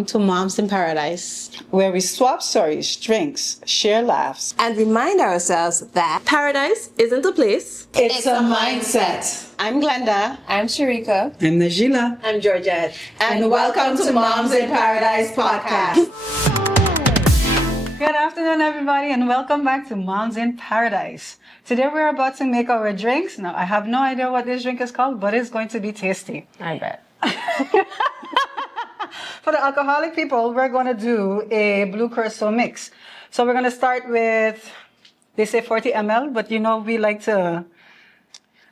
welcome to Moms in Paradise, where we swap stories, drinks, share laughs, and remind ourselves that paradise isn't a place, it's a mindset. I'm Glenda. I'm Sharika. I'm Najila. I'm Georgette. And welcome to Moms in Paradise podcast. Good afternoon, everybody, and welcome back to Moms in Paradise. Today we're about to make our drinks. Now, I have no idea what this drink is called, but it's going to be tasty. I bet. For the alcoholic people, we're going to do a Blue Curacao mix. So we're going to start with, they say 40 ml, but you know we like to...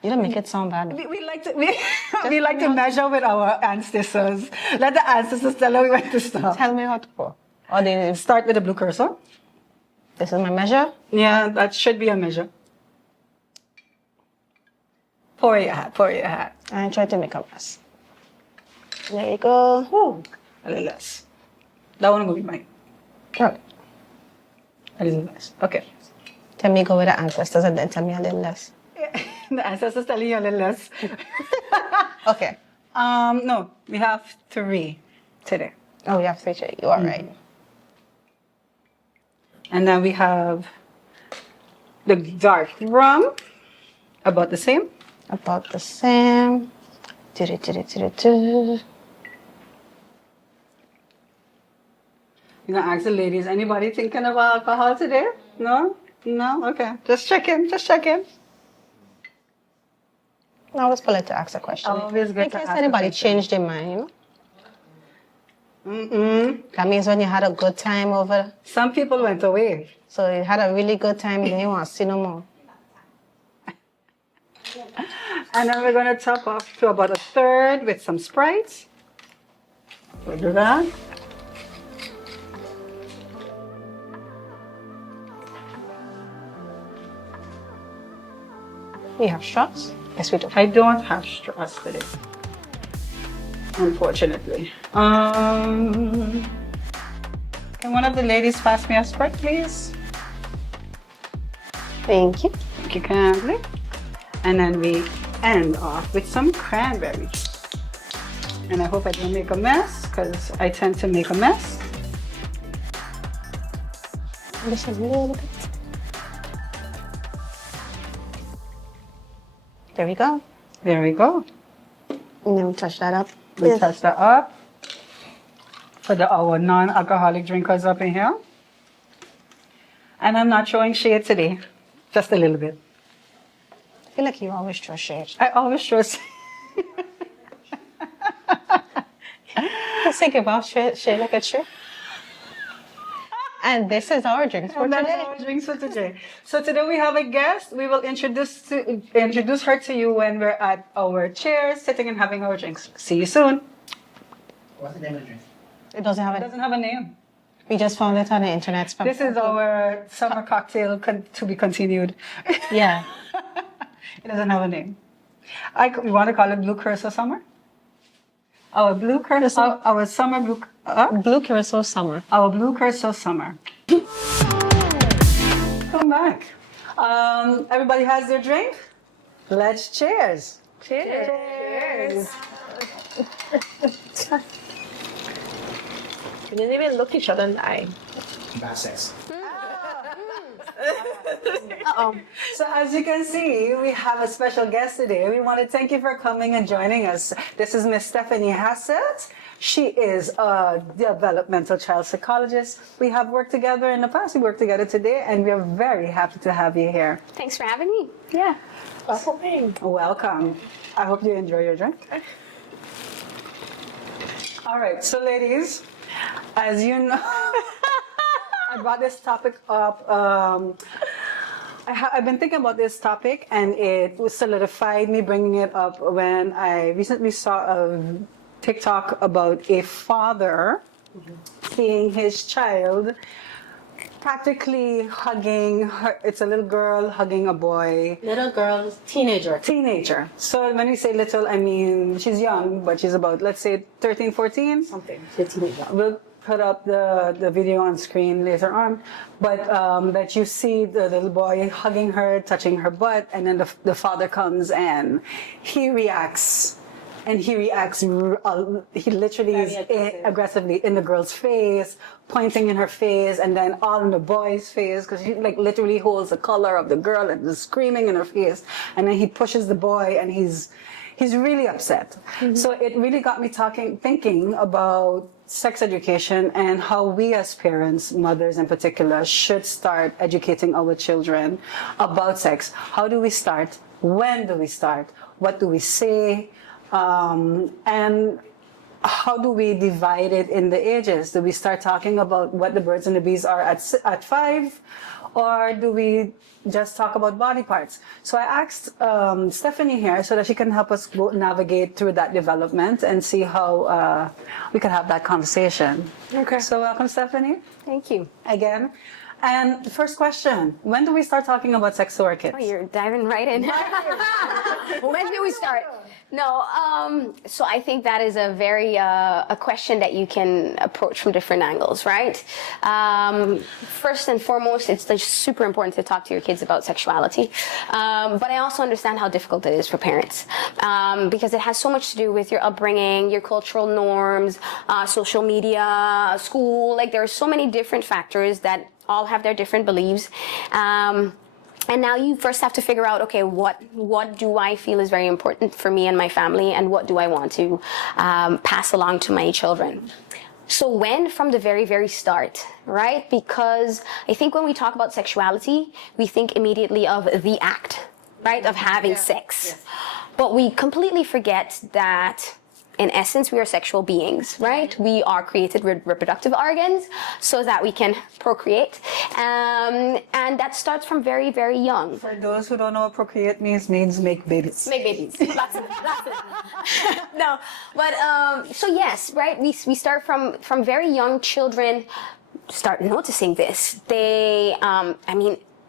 You don't make it sound bad. We like to we like to measure with our ancestors. Let the ancestors tell us when to stop. Tell me how to pour. Or they Start with the Blue Curacao. This is my measure. Yeah, that should be a measure. Pour your hat, pour your hat. And try to make a mess. There you go. Ooh, a little less. That one will be mine. Okay. A little less. Okay. Tell me go with the ancestors and then tell me a little less. The ancestors telling you a little less. Okay. No, we have 3 today. Oh, you have 3 shades. You are right. And then we have the dark rum, about the same. About the same. Do-do-do-do-do-do. You know, ask the ladies, anybody thinking about alcohol today? No? No? Okay. Just checking, just checking. I always polite to ask a question. Always good In to case ask a anybody question. changed their mind, you know? Mm-mm. That means when you had a good time over, Some people went away. so you had a really good time, then you want to see no more. And then we're going to top off to about 1/3 with some Sprite. We'll do that. We have straws? Yes, we do. I don't have straws today, unfortunately. Can one of the ladies pass me a Sprite, please? Thank you. Thank you kindly. And then we end off with some cranberry. And I hope I don't make a mess, because I tend to make a mess. Just a little bit. There we go. There we go. And then we touch that up. We touch that up. For our non-alcoholic drinkers up in here. And I'm not showing shade today, just a little bit. I feel like you always throw shade. I always show shade. Let's think about shade like a tree. And this is our drinks for And that's today. our drinks for today. So today we have a guest. We will introduce her to you when we're at our chairs, sitting and having our drinks. See you soon. What's the name of the drink? It doesn't have It a doesn't have a name. We just found it on the internet. This is our summer cocktail to be continued. Yeah. It doesn't have a name. We want to call it Blue Curacao Summer. Our Blue Curacao, our summer Blue, Blue Curacao Summer. our Blue Curacao Summer. Come back. Everybody has their drink? Let's cheers. Cheers. we didn't even look each other in the eye. Bad sex. So as you can see, we have a special guest today. We want to thank you for coming and joining us. This is Miss Stephanie Hassett. She is a developmental child psychologist. We have worked together in the past. We worked together today, and we are very happy to have you here. Thanks for having me. Yeah. Welcome. I hope you enjoy your drink. All right, so ladies, as you know, I brought this topic up. I've been thinking about this topic, and it was solidified me bringing it up when I recently saw a TikTok about a father seeing his child practically hugging her. It's a little girl hugging a boy. Little girl, teenager. Teenager. So when we say little, I mean she's young, but she's about, let's say, 13, 14. Something. The teenager. We'll put up the video on screen later on. But that you see the little boy hugging her, touching her butt, and then the father comes and he reacts and he reacts, he literally is aggressively in the girl's face, pointing in her face, and then all in the boy's face, because he like literally holds the collar of the girl and is screaming in her face. And then he pushes the boy, and he's really upset. So it really got me thinking about sex education and how we as parents, mothers in particular, should start educating our children about sex. How do we start? When do we start? What do we say? And how do we divide it in the ages? Do we start talking about what the birds and the bees are at 5? Or do we just talk about body parts? So I asked Stephanie here so that she can help us navigate through that development and see how we can have that conversation. Okay. So welcome, Stephanie, Thank you. again. And the first question, when do we start talking about sex to our kids? Oh, you're diving right in. When do we start? No, so I think that is a very a question that you can approach from different angles, right? First and foremost, it's just super important to talk to your kids about sexuality. But I also understand how difficult it is for parents because it has so much to do with your upbringing, your cultural norms, social media, school. Like there are so many different factors that all have their different beliefs. And now you first have to figure out, okay, what do I feel is very important for me and my family, and what do I want to pass along to my children? So when? From the very, very start, right? Because I think when we talk about sexuality, we think immediately of the act, right? Of having sex. But we completely forget that in essence, we are sexual beings, right? We are created with reproductive organs so that we can procreate. And that starts from very, very young. For those who don't know what procreate means make babies. Make babies. Lots of no, but so yes, right? We start from very young children start noticing this. They,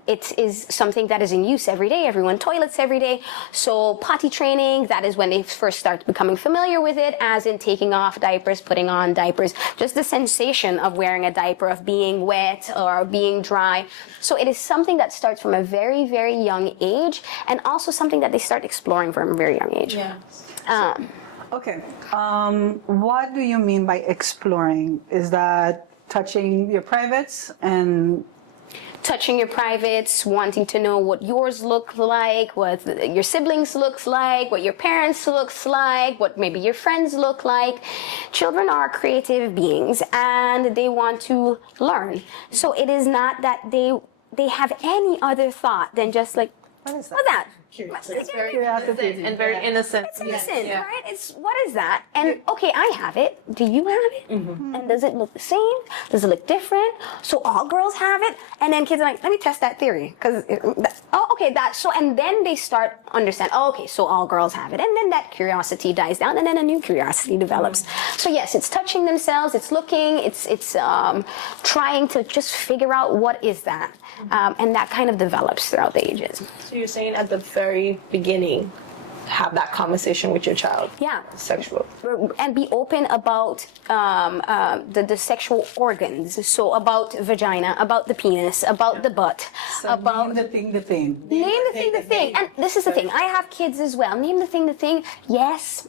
it is something that is in use every day. Everyone toilets every day. So potty training, that is when they first start becoming familiar with it, as in taking off diapers, putting on diapers, just the sensation of wearing a diaper, of being wet or being dry. So it is something that starts from a very, very young age, and also something that they start exploring from a very young age. Yeah. Okay. What do you mean by exploring? Is that touching your privates and touching your privates, wanting to know what yours look like, what your siblings looks like, what your parents looks like, what maybe your friends look like. Children are creative beings and they want to learn. So it is not that they have any other thought than just like, what's that? It's very innocent and very innocent. It's innocent, right? It's, what is that? And okay, I have it. Do you have it? Mm-hmm. And does it look the same? Does it look different? So all girls have it? And then kids are like, let me test that theory. And then they start understand, okay, so all girls have it. And then that curiosity dies down, and then a new curiosity develops. So yes, it's touching themselves, it's looking, it's trying to just figure out what is that. And that kind of develops throughout the ages. So you're saying at the very beginning, have that conversation with your child. Yeah. Sexual. And be open about the sexual organs. So about vagina, about the penis, about the butt, about name the thing. Name the thing. And this is the thing. I have kids as well. Name the thing. Yes.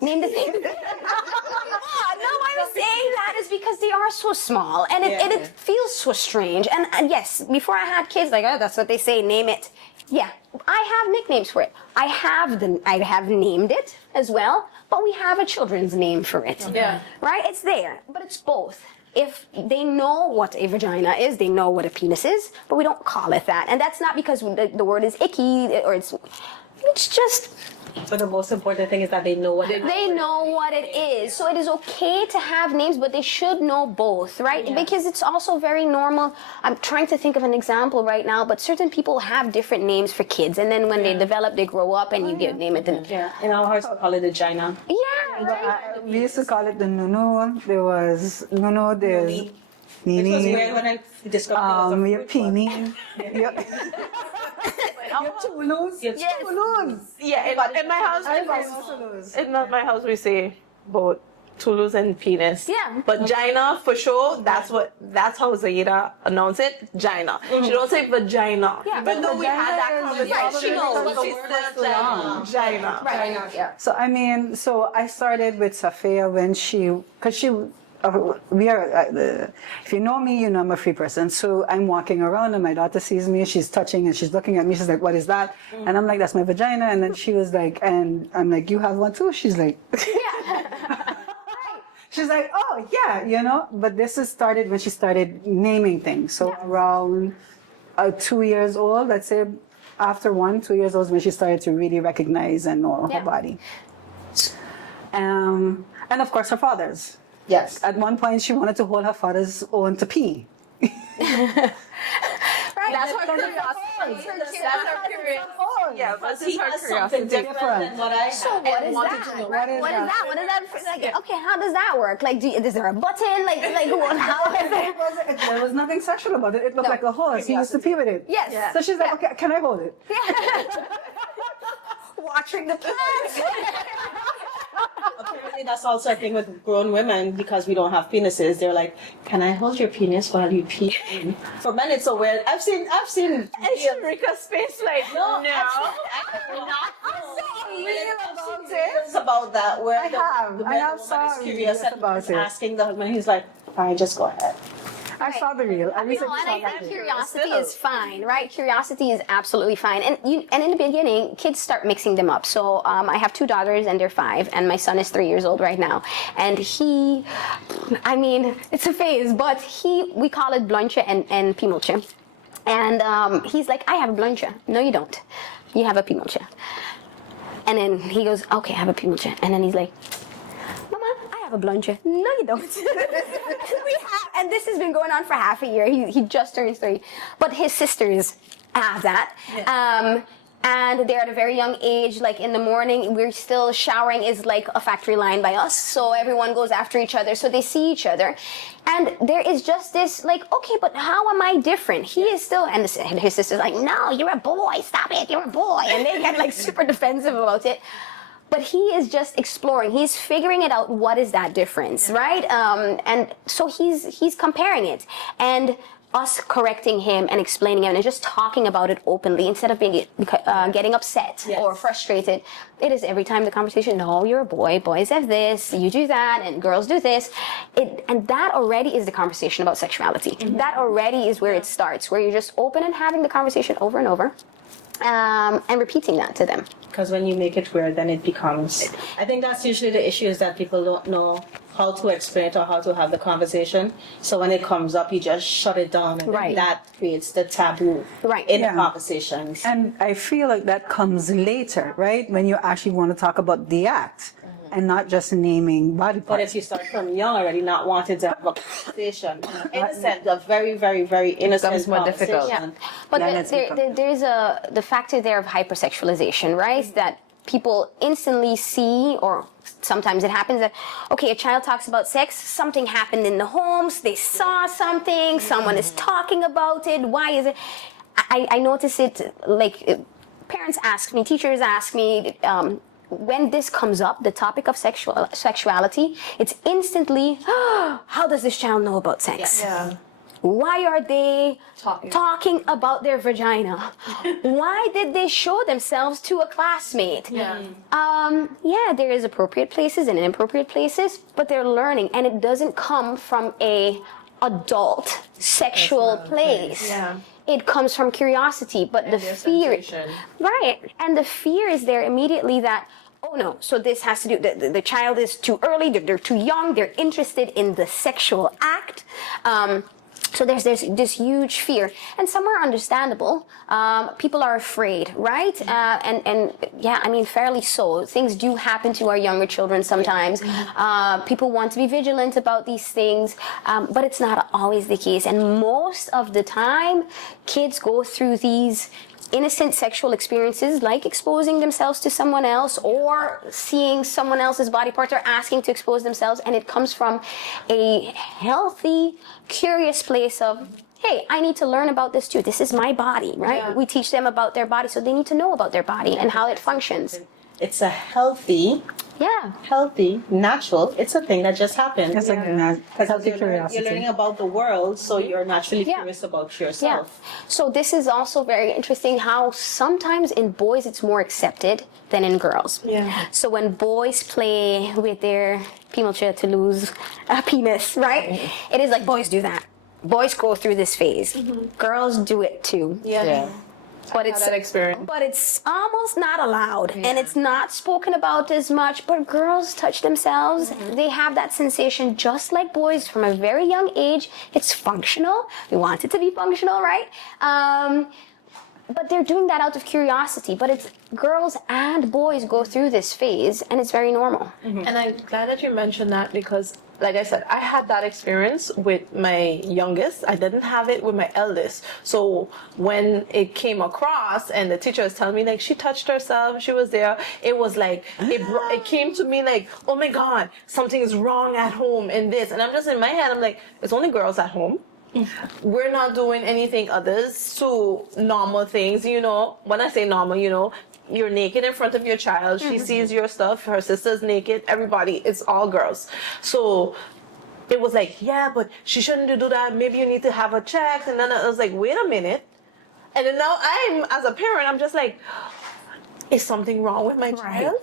Name the thing. No, I'm saying that is because they are so small, and it feels so strange. And yes, before I had kids, like, oh, that's what they say. Name it. Yeah, I have nicknames for it. I have named it as well, but we have a children's name for it. Yeah. Right? It's there, but it's both. If they know what a vagina is, they know what a penis is, but we don't call it that. And that's not because the word is icky, or it's just... But the most important thing is that they know what it is. They know what it is. So it is okay to have names, but they should know both, right? Yeah. Because it's also very normal. I'm trying to think of an example right now, but certain people have different names for kids. And then when they develop, they grow up and you name it. Yeah, in our house we call it a gina. Yeah, right. We used to call it the Nuno. There was Nuno, there's Nini. It was weird when I discovered your Peony. Your Tulus. Yeah, in my house, in my house we say both Tulus and penis. Yeah. But Gina, for sure, that's how Zaida announced it. Gina. She don't say vagina. Yeah, Even though we had that conversation, she knows. but she said Gina. Right. Yeah. So I mean, so I started with Safia when we are. If you know me, you know I'm a free person. So I'm walking around, and my daughter sees me. She's touching, and she's looking at me. She's like, "What is that?" And I'm like, "That's my vagina." And then she was like, and I'm like, "You have one too?" She's like, she's like, "Oh yeah," But this is started when she started naming things. So around 2 years old, let's say, after 2 years old, is when she started to really recognize and know her body. And of course, her father's. Yes. At one point, she wanted to hold her father's own to pee. Right. That's her curiosity. That's her curiosity. Yeah, but He her has something curiosity. different than what I have. So what is wanted that? to know. Right? What is that? What is that? Like, okay, how does that work? Like, is there a button? Like what? How is it? There was nothing sexual about it. It looked like a horse. He used to pee with it. Yes. Yeah. So she's like, "Okay, can I hold it?" Watching the plants. Apparently, that's also a thing with grown women because we don't have penises. They're like, "Can I hold your penis while you pee?" For men, it's so weird. I've seen. And Sharika's face like, no. It's about that where I have woman saw is curious videos and about is it. asking the husband. He's like, "All right, just go ahead." I saw the reel. I No, recently and saw I that think reel. curiosity is fine, right? Curiosity is absolutely fine. And in the beginning, kids start mixing them up. So I have 2 daughters and they're 5, and my son is 3 years old right now. And it's a phase, but we call it bluncha and pimolcha. And he's like, "I have a bluncha." "No, you don't. You have a pimolcha." And then he goes, "Okay, I have a pimolcha." And then he's like, "Mama, I have a bluncha." "No, you don't." And this has been going on for half a year. He just turned 3. But his sisters have that. Yeah. And they're at a very young age. Like in the morning, we're still showering is like a factory line by us. So everyone goes after each other. So they see each other. And there is just this like, okay, but how am I different? He is still, and his sister's like, "No, you're a boy. Stop it. You're a boy." And they get like super defensive about it. But he is just exploring. He's figuring it out. What is that difference, right? And so he's comparing it, and us correcting him and explaining it and just talking about it openly instead of getting upset or frustrated. It is every time the conversation. "No, you're a boy. Boys have this. You do that, and girls do this." And that already is the conversation about sexuality. Mm-hmm. That already is where it starts, where you're just open and having the conversation over and over. And repeating that to them. Because when you make it weird, then it becomes. I think that's usually the issue is that people don't know how to explain it or how to have the conversation. So when it comes up, you just shut it down, and Right. that creates the taboo in Yeah. the conversations. And I feel like that comes later, right? When you actually want to talk about the act and not just naming body But parts. if you start from young already, not wanting to have a conversation, innocent, a very, very, very innocent Becomes more difficult. conversation. But Then it's there's the factor there of hypersexualization, right? That people instantly see, or sometimes it happens that, okay, a child talks about sex, something happened in the homes, they saw something, someone is talking about it, why is it? I notice it, like, parents ask me, teachers ask me, when this comes up, the topic of sexuality, it's instantly, how does this child know about sex? Yeah. Why are they talking about their vagina? Why did they show themselves to a classmate? Yeah. There is appropriate places and inappropriate places, but they're learning, and it doesn't come from a adult sexual place. Yeah. It comes from curiosity, but the fear, sensation. right? And the fear is there immediately that, oh no, so this has to do, the child is too early, they're too young, they're interested in the sexual act. So there's this huge fear, and some are understandable. People are afraid, right? And yeah, I mean, fairly so. Things do happen to our younger children sometimes. People want to be vigilant about these things, but it's not always the case. And most of the time, kids go through these innocent sexual experiences, like exposing themselves to someone else or seeing someone else's body parts or asking to expose themselves, and it comes from a healthy, curious place of, hey, I need to learn about this too. This is my body, right? Yeah. We teach them about their body, so they need to know about their body and how it functions. it's a healthy, natural. It's a thing that just happened. It's like a Because healthy you're curiosity. learning about the world, so you're naturally Yeah. curious about Yeah. yourself. So this is also very interesting how sometimes in boys it's more accepted than in girls. Yeah. So when boys play with their to lose a penis, right? It is like boys do that. Boys go through this phase. Girls do it too. Yeah. But Had that experience. But it's almost not allowed, and it's not spoken about as much. But girls touch themselves; they have that sensation just like boys from a very young age. It's functional. We want it to be functional, right? But they're doing that out of curiosity. But it's girls and boys go through this phase, and it's very normal. And I'm glad that you mentioned that because, like I said, I had that experience with my youngest. I didn't have it with my eldest. So when it came across and the teacher was telling me, like, she touched herself, she was there, it was like, it came to me like, oh my God, something is wrong at home in this. And I'm just in my head, I'm like, it's only girls at home. We're not doing anything others to normal things, you know. When I say normal, you know, you're naked in front of your child. She sees your stuff. Her sister's naked. Everybody. It's all girls. So it was like, yeah, but she shouldn't do that. Maybe you need to have a check. And then I was like, wait a minute. And then now as a parent, I'm just like, is something wrong with my child?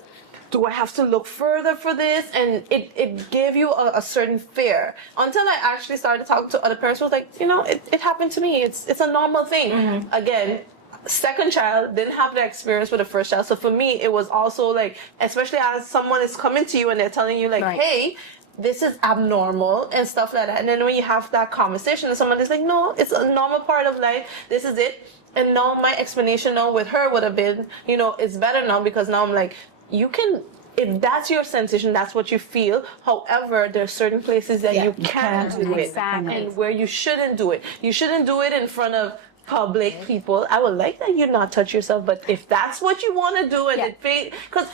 Do I have to look further for this? And it gave you a certain fear until I actually started talking to other parents who was like, you know, it happened to me. It's a normal thing. Again, second child didn't have the experience with the first child. So for me, it was also like, especially as someone is coming to you and they're telling you like, hey, this is abnormal and stuff like that. And then when you have that conversation and someone is like, no, it's a normal part of life. This is it. And now my explanation now with her would have been, you know, it's better now because now I'm like, you can, if that's your sensation, that's what you feel. However, there are certain places that you can't do it. Exactly. And where you shouldn't do it. You shouldn't do it in front of public people. I would like that you not touch yourself, but if that's what you want to do and because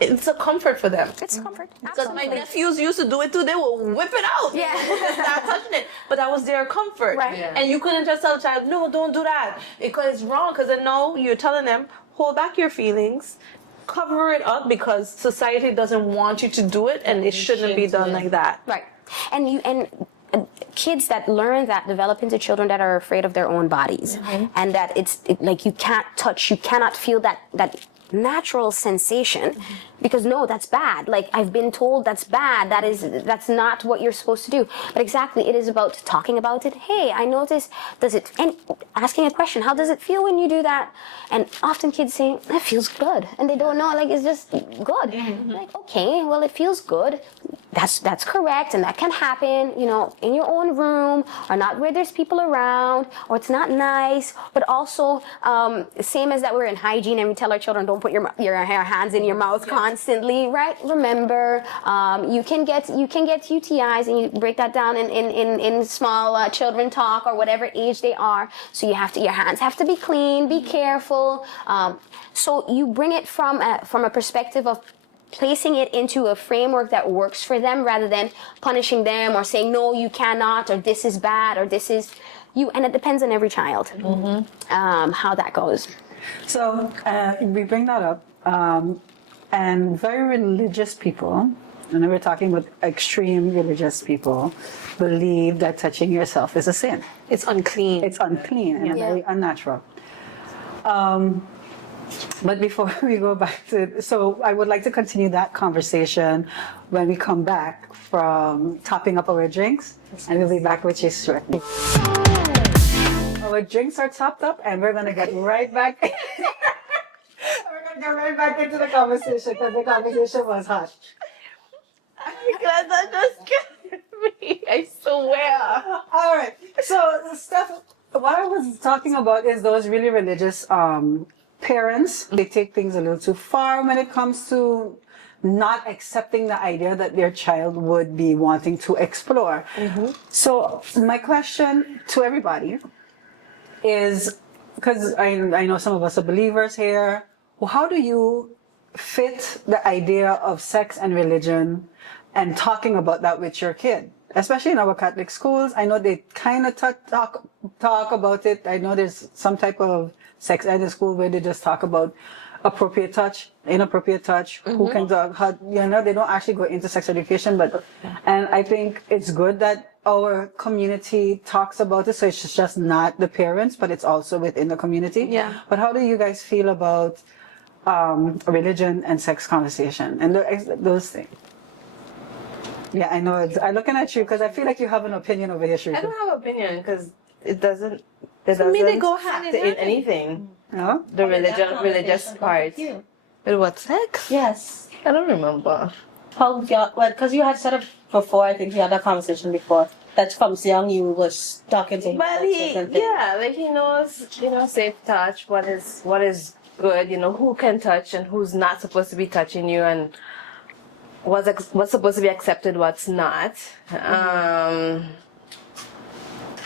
it's a comfort for them. It's comfort. Because my nephews used to do it too. They will whip it out. Yeah. Because not touching it. But that was their comfort. Right. Yeah. And you couldn't just tell the child, no, don't do that. Because it's wrong. Because then no, you're telling them, hold back your feelings. Cover it up because society doesn't want you to do it and it shouldn't be done like that. Right. And kids that learn that develop into children that are afraid of their own bodies and that it's like you can't touch, you cannot feel that natural sensation because no, that's bad. Like I've been told that's bad. That's not what you're supposed to do. But exactly, it is about talking about it. Hey, I noticed, and asking a question, how does it feel when you do that? And often kids say, that feels good. And they don't know, like it's just good. Like, okay, well it feels good. That's correct, and that can happen, you know, in your own room or not where there's people around, or it's not nice. But also, same as that we're in hygiene and we tell our children don't put your hands in your mouth constantly, right? Remember, you can get UTIs, and you break that down in small children talk or whatever age they are. So your hands have to be clean, be careful. So you bring it from a perspective of placing it into a framework that works for them rather than punishing them or saying, no, you cannot, or this is bad, or this is you. And it depends on every child, how that goes. So we bring that up, and very religious people, and we're talking with extreme religious people, believe that touching yourself is a sin. It's unclean. It's unclean and very unnatural. But before we go back to, so I would like to continue that conversation when we come back from topping up our drinks, and we'll be back with you shortly. Our drinks are topped up, and we're gonna get right back. We're gonna get right back into the conversation because the conversation was hot. Because that just scared me. I swear. All right. So, Steph, what I was talking about is those really religious parents. They take things a little too far when it comes to not accepting the idea that their child would be wanting to explore. So, my question to everybody is, because I know some of us are believers here, well, how do you fit the idea of sex and religion and talking about that with your kid? Especially in our Catholic schools, I know they kind of talk about it. I know there's some type of sex ed in school where they just talk about appropriate touch, inappropriate touch, who can do how, they don't actually go into sex education, and I think it's good that our community talks about it, so it's just not the parents, but it's also within the community. Yeah. But how do you guys feel about religion and sex conversation and those things? Yeah, I know. I'm looking at you because I feel like you have an opinion over here, I Sharika. don't have an opinion because it doesn't. It For me, they doesn't go hand in factor in hand. anything. No? The religious part. With what, sex? Yes. I don't remember. How, because you had said it before, I think you had that conversation before, that from young you was talking to him But about he, certain things. yeah, like he knows, safe touch. What is good? Who can touch and who's not supposed to be touching you, and what's supposed to be accepted, what's not.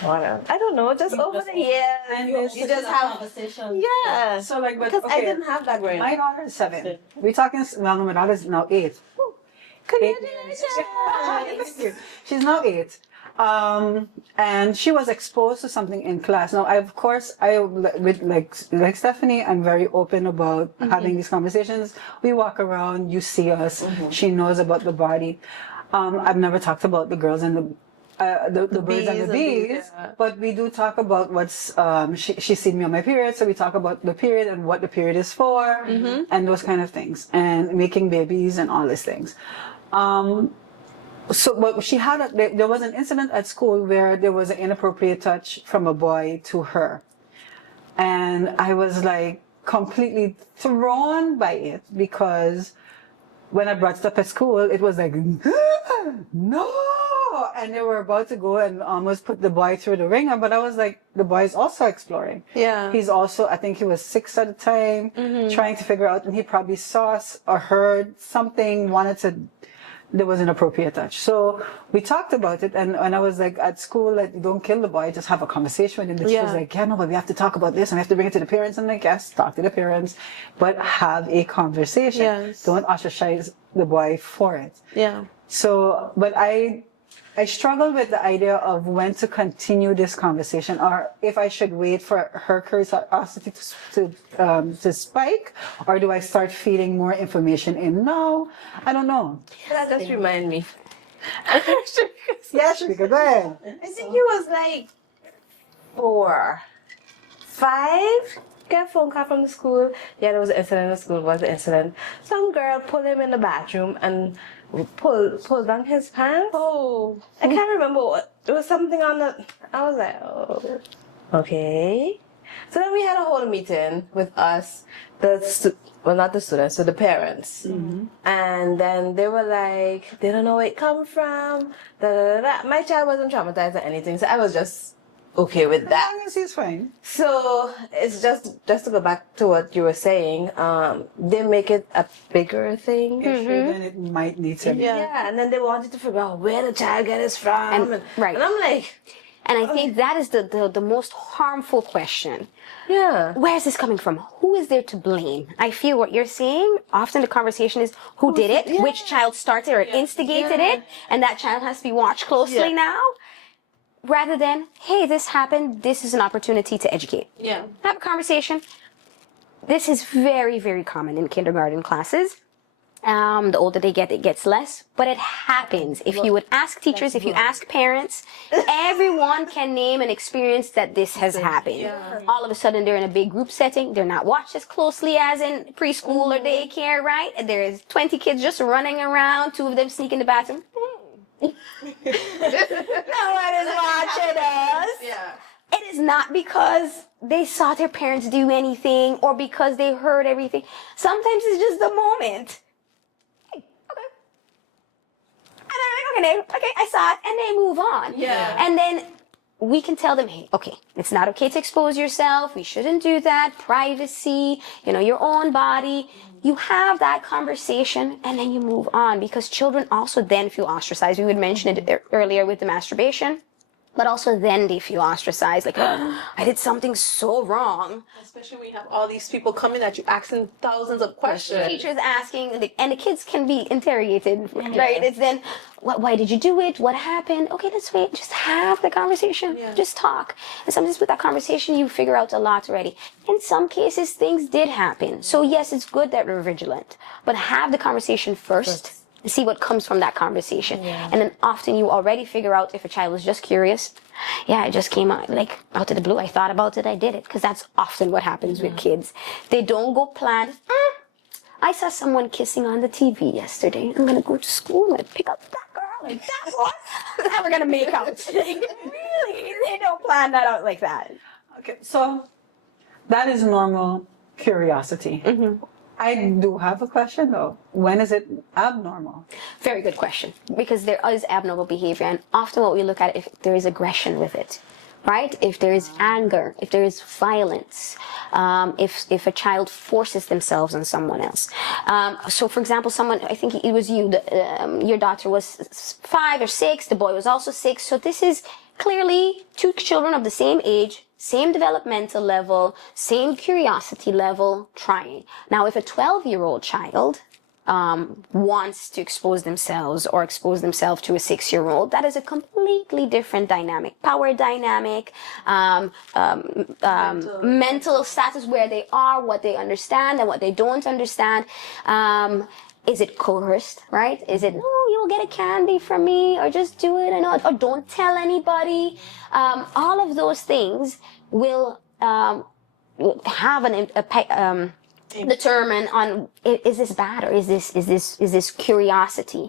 What else? I don't know. Just over the years, And you just have. conversation. Yeah. So like, but Because I okay, didn't have that growing my up. daughter is 7. We're talking, well, no, my daughter is now 8. Thank you. She's now 8. And she was exposed to something in class. Now, with like Stephanie, I'm very open about having these conversations. We walk around, you see us. She knows about the body. I've never talked about the girls and the birds and the bees, but we do talk about what's she's seen me on my period, so we talk about the period and what the period is for, and those kind of things, and making babies and all these things. But she had there was an incident at school where there was an inappropriate touch from a boy to her, and I was like completely thrown by it, because when I brought it up at school, it was like no. And they were about to go and almost put the boy through the ringer, but I was like, the boy is also exploring. Yeah. He's also, I think he was 6 at the time, trying to figure out, and he probably saw or heard something, there was an appropriate touch. So we talked about it, and when I was like at school, like, don't kill the boy, just have a conversation with him. She was like, yeah, no, but we have to talk about this, and we have to bring it to the parents. And like, yes, talk to the parents, but have a conversation. Yes. Don't ostracize the boy for it. Yeah. So, but I struggle with the idea of when to continue this conversation, or if I should wait for her curiosity to spike, or do I start feeding more information in now? I don't know. That just remind me. Yeah, Sharika, go ahead. I think he was like 4, 5. Get a phone call from the school. Yeah, there was an incident in the school. Was the incident? Some girl pulled him in the bathroom and pulled down his pants. Oh. I can't remember what. It was something on the. I was like, oh, okay. So then we had a whole meeting with us, not the students, so the parents. And then they were like, they don't know where it come from. Da, da, da, da. My child wasn't traumatized or anything, so I was just okay with that. Yes, he's fine. So it's just to go back to what you were saying. They make it a bigger thing. Then it might need to. Yeah, and then they wanted to figure out where the child get this from. And, right. and I'm like, And I think that is the most harmful question. yeah. Where is this coming from? Who is there to blame? I feel what you're saying, often the conversation is who did it, which child started or instigated it, and that child has to be watched closely now, rather than, hey, this happened, this is an opportunity to educate. Yeah. Have a conversation. This is very, very common in kindergarten classes. The older they get, it gets less, but it happens. If you would ask teachers, if you ask parents, everyone can name an experience that this has happened. All of a sudden, they're in a big group setting. They're not watched as closely as in preschool or daycare, right? And there's 20 kids just running around, 2 of them sneak in the bathroom. No one is watching us. Yeah. It is not because they saw their parents do anything or because they heard everything. Sometimes it's just the moment. Hey, okay, I saw it, and they move on. Yeah. And then we can tell them, hey, okay, it's not okay to expose yourself. We shouldn't do that. Privacy, your own body. You have that conversation, and then you move on, because children also then feel ostracized. We would mention it earlier with the masturbation. but also then they feel ostracized, like, oh, I did something so wrong. Especially when you have all these people coming at you asking thousands of questions. Teachers asking, and the kids can be interrogated, right? It's then, why did you do it? What happened? Okay, let's wait. Just have the conversation. Just talk. And sometimes with that conversation, you figure out a lot already. In some cases, things did happen. So yes, it's good that we're vigilant, but have the conversation first. And see what comes from that conversation. And then often you already figure out if a child was just curious. Yeah, it just came out, like, out of the blue. I thought about it, I did it. Because that's often what happens with kids. They don't go plan, I saw someone kissing on the TV yesterday. I'm going to go to school and pick up that girl and that one. And we're going to make out. Like, really? They don't plan that out like that. Okay, so that is normal curiosity. I do have a question though. When is it abnormal? Very good question, because there is abnormal behavior, and often what we look at, if there is aggression with it, right? If there is anger, if there is violence, if a child forces themselves on someone else. So for example, someone, I think it was you, your daughter was 5 or 6, the boy was also 6. So this is clearly 2 children of the same age, same developmental level, same curiosity level, trying. Now, if a 12-year-old child wants to expose themselves or expose themselves to a 6-year-old, that is a completely different dynamic. Power dynamic, mental status, where they are, what they understand and what they don't understand. Is it coerced, right? Is it, no, you'll get a candy from me, or just do it, or don't tell anybody. All of those things will have determine on, is this bad, or is this curiosity?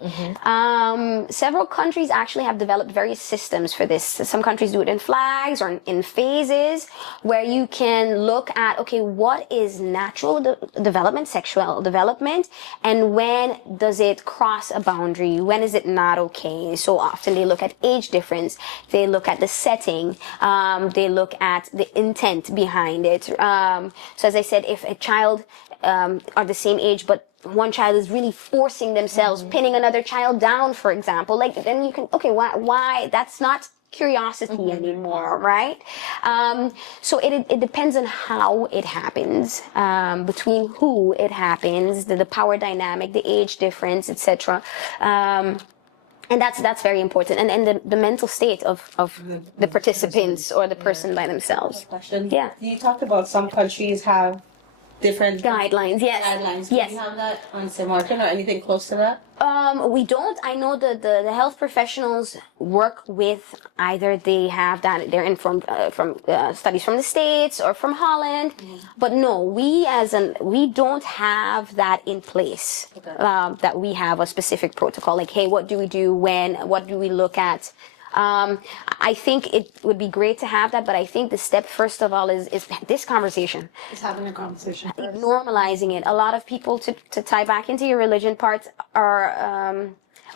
Several countries actually have developed various systems for this. Some countries do it in flags or in phases, where you can look at, okay, what is natural development, sexual development, and when does it cross a boundary? When is it not okay? So often they look at age difference, they look at the setting, they look at the intent behind it. So as I said, if a child are the same age, but one child is really forcing themselves, pinning another child down, for example, like, then you can, okay, why? That's not curiosity anymore, right? So it depends on how it happens, between who it happens, the power dynamic, the age difference, etc. And that's very important. And the mental state of the participants or the person by themselves. Question. Yeah. You talked about some countries have different Guidelines, yes. guidelines. Do Yes. you have that on St. Martin or anything close to that? We don't. I know that the health professionals work with, either they have that, they're informed from studies from the States or from Holland, but no, we don't have that in place. That we have a specific protocol, like, hey, what do we do when, what do we look at? I think it would be great to have that, but I think the step first of all is this conversation. It's having a conversation. Normalizing it. A lot of people, to tie back into your religion part, are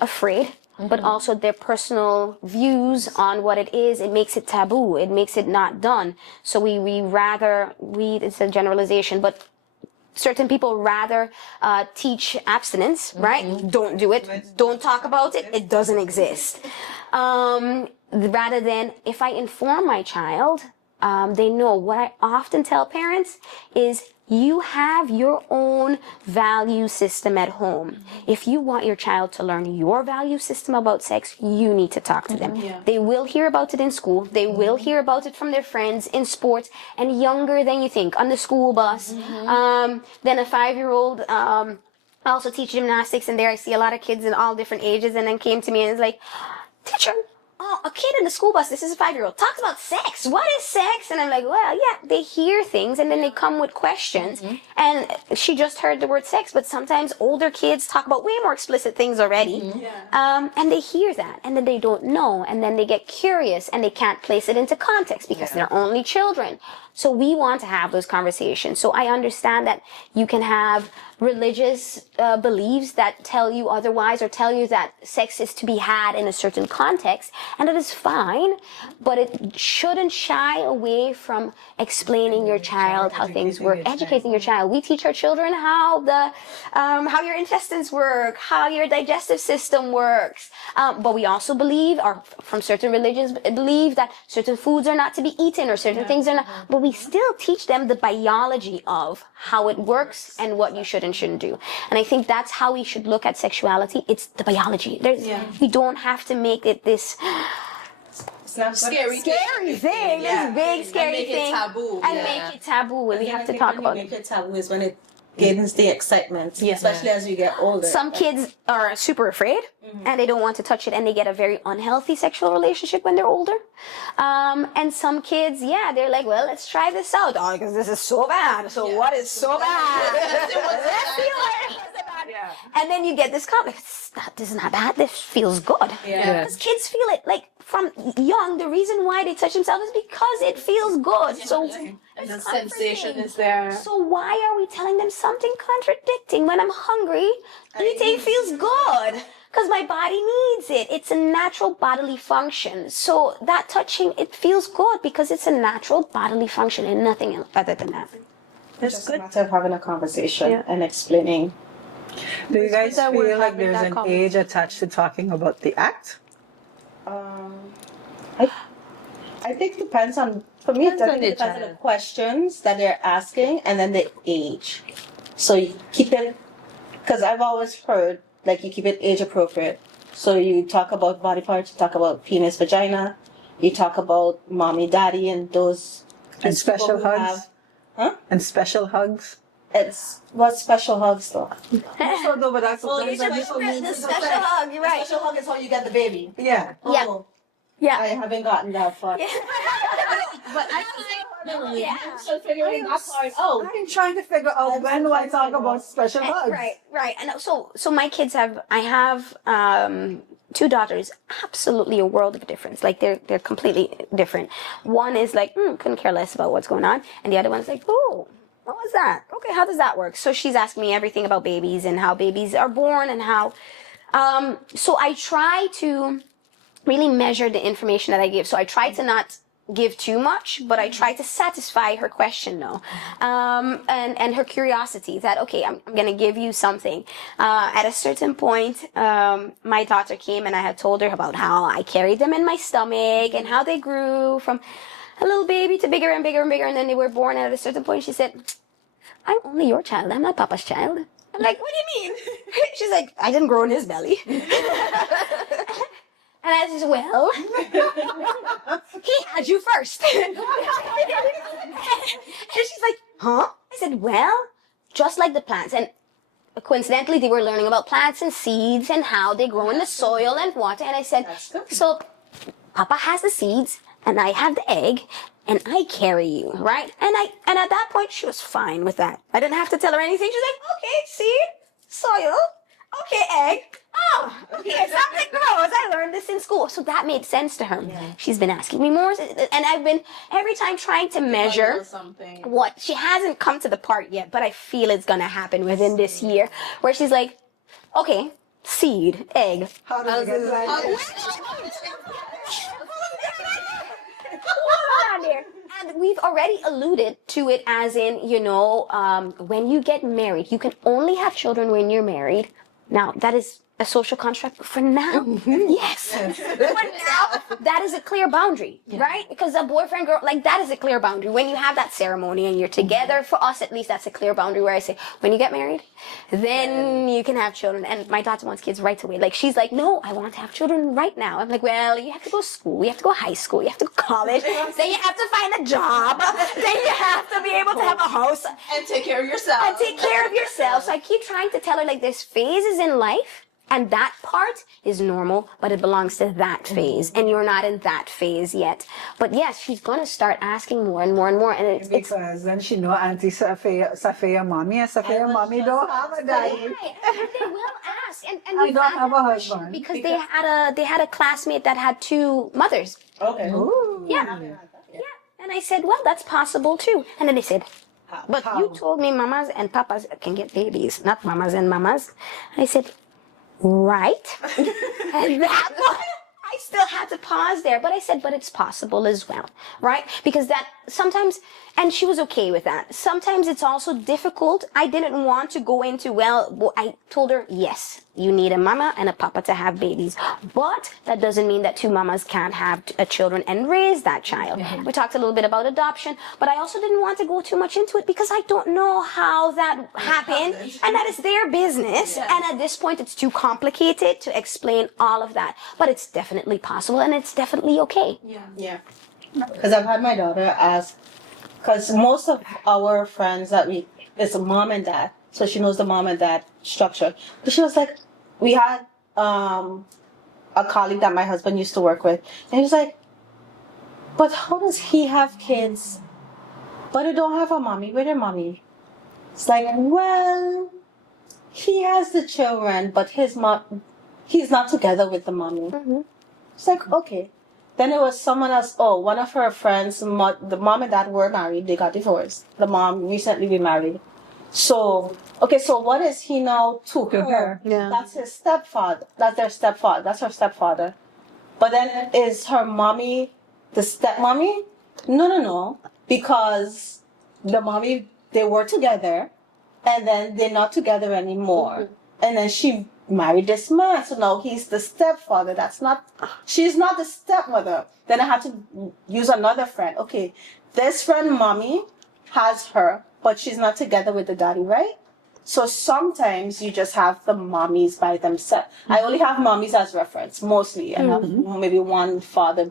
afraid, but also their personal views on what it is. It makes it taboo. It makes it not done. So it's a generalization, but certain people rather teach abstinence, right? Don't do it. Don't talk about it. It doesn't exist. Rather than, if I inform my child, they know. What I often tell parents is, you have your own value system at home. If you want your child to learn your value system about sex, you need to talk to them. They will hear about it in school. They will hear about it from their friends in sports, and younger than you think, on the school bus. Then a 5-year-old, I also teach gymnastics, and there I see a lot of kids in all different ages, and then came to me and was like, teacher, a kid in the school bus, this is a 5-year-old, talks about sex. What is sex? And I'm like, well, yeah, they hear things and then they come with questions. And she just heard the word sex, but sometimes older kids talk about way more explicit things already. And they hear that, and then they don't know, and then they get curious, and they can't place it into context because they're only children. So we want to have those conversations. So I understand that you can have religious beliefs that tell you otherwise, or tell you that sex is to be had in a certain context. and that is fine, but it shouldn't shy away from explaining your child how things work, educating your child. We teach our children how your intestines work, how your digestive system works, but we also believe, or from certain religions believe, that certain foods are not to be eaten or certain things are not, but we still teach them the biology of how it works and what you should and shouldn't do. And I think that's how we should look at sexuality. It's the biology. We don't have to make it this scary thing, this big scary thing, and make it taboo. And we have to talk about it. Make it taboo is when it gains the excitement, especially as you get older. Some kids are super afraid and they don't want to touch it, and they get a very unhealthy sexual relationship when they're older. And some kids, they're like, well, let's try this out. Oh, because this is so bad. So what is so bad? Let's see what And then you get this comment. This is not bad. This feels good. Because kids feel it. Like from young, the reason why they touch themselves is because it feels good. So the sensation is there. So why are we telling them something contradicting? When I'm hungry, eating feels good because my body needs it. It's a natural bodily function. So that touching, it feels good because it's a natural bodily function and nothing else other than that. It's just a matter of having a conversation and explaining. Do you guys feel like there's an age attached to talking about the act? I think it depends on, for me, it definitely depends on the questions that they're asking and then the age. So you keep it, because I've always heard, like, you keep it age appropriate. So you talk about body parts, you talk about penis, vagina, you talk about mommy, daddy, and those. And special hugs? And special hugs? It's what special hugs though. The special hug, you're right. Special hug is how you get the baby. Yeah. Yeah. I haven't gotten that far. But I I'm still figuring that part out. I'm trying to figure out when do I talk about special hugs. Right. And so my kids I have 2 daughters, absolutely a world of difference. Like they're completely different. One is like, couldn't care less about what's going on. And the other one's like, oh, what was that? Okay, how does that work? So she's asking me everything about babies and how babies are born and how, so I try to really measure the information that I give. So I try to not give too much, but I try to satisfy her question though. And her curiosity that, okay, I'm going to give you something. At a certain point, my daughter came and I had told her about how I carried them in my stomach and how they grew from a little baby to bigger and bigger and bigger. And then they were born. And at a certain point, she said, I'm only your child. I'm not Papa's child. I'm like, what do you mean? She's like, I didn't grow in his belly. And I said, well, he had you first. And she's like, huh? I said, well, just like the plants. And coincidentally, they were learning about plants and seeds and how they grow in the soil and water. And I said, so Papa has the seeds and I have the egg and I carry you, right? And at that point, she was fine with that. I didn't have to tell her anything. She's like, okay, seed, soil, okay, egg. Oh, okay, something grows. I learned this in school. So that made sense to her. Yeah. She's been asking me more. And I've been every time trying to measure what she hasn't come to the part yet, but I feel it's going to happen within this year where she's like, okay, seed, egg. How does it And we've already alluded to it as in, when you get married, you can only have children when you're married. Now, that is a social construct for now. Yes. For now, that is a clear boundary, right? Because a boyfriend, girl, like that is a clear boundary. When you have that ceremony and you're together, for us at least, that's a clear boundary where I say, when you get married, then you can have children. And my daughter wants kids right away. Like, she's like, no, I want to have children right now. I'm like, well, you have to go to school. You have to go high school. You have to go to college. Then you have to find a job. Then you have to be able to have a house. And take care of yourself. So I keep trying to tell her, like, there's phases in life. And that part is normal, but it belongs to that phase. And you're not in that phase yet. But yes, she's going to start asking more and more and more. And it's because then she know Auntie Safia mommy, and Safia mommy don't have a daddy. Right. And they will ask. And I don't have a husband. Because they had a classmate that had 2 mothers. Okay. Ooh. Yeah. And I said, well, that's possible too. And then they said, but you told me mamas and papas can get babies, not mamas and mamas. And I said, right. And that one, I I still had to pause there, but I said, but it's possible as well, right? Because that sometimes, and she was okay with that. Sometimes it's also difficult. I didn't want to go into, well, I told her, yes, you need a mama and a papa to have babies. But that doesn't mean that two mamas can't have children and raise that child. We talked a little bit about adoption, but I also didn't want to go too much into it because I don't know how that happened. And that is their business. And at this point, it's too complicated to explain all of that. But it's definitely possible and it's definitely okay. Yeah. Because I've had my daughter ask, because most of our friends that it's a mom and dad, so she knows the mom and dad structure. But she was like, we had a colleague that my husband used to work with, and he was like, but how does he have kids, but he don't have a mommy? Where's their mommy? It's like, well, he has the children, but his mom, he's not together with the mommy. It's like, okay. Then it was someone else. Oh, one of her friends, the mom and dad were married. They got divorced. The mom recently remarried. So, okay, so what is he now to her? Yeah. That's his stepfather. That's their stepfather. That's her stepfather. But then is her mommy the stepmommy? No. Because the mommy, they were together, and then they're not together anymore. And then she married this man, so now he's the stepfather. She's not the stepmother. Then I had to use another friend. Okay, this friend, mommy, has her, but she's not together with the daddy, right? So sometimes you just have the mommies by themselves. I only have mommies as reference, mostly, and have maybe one father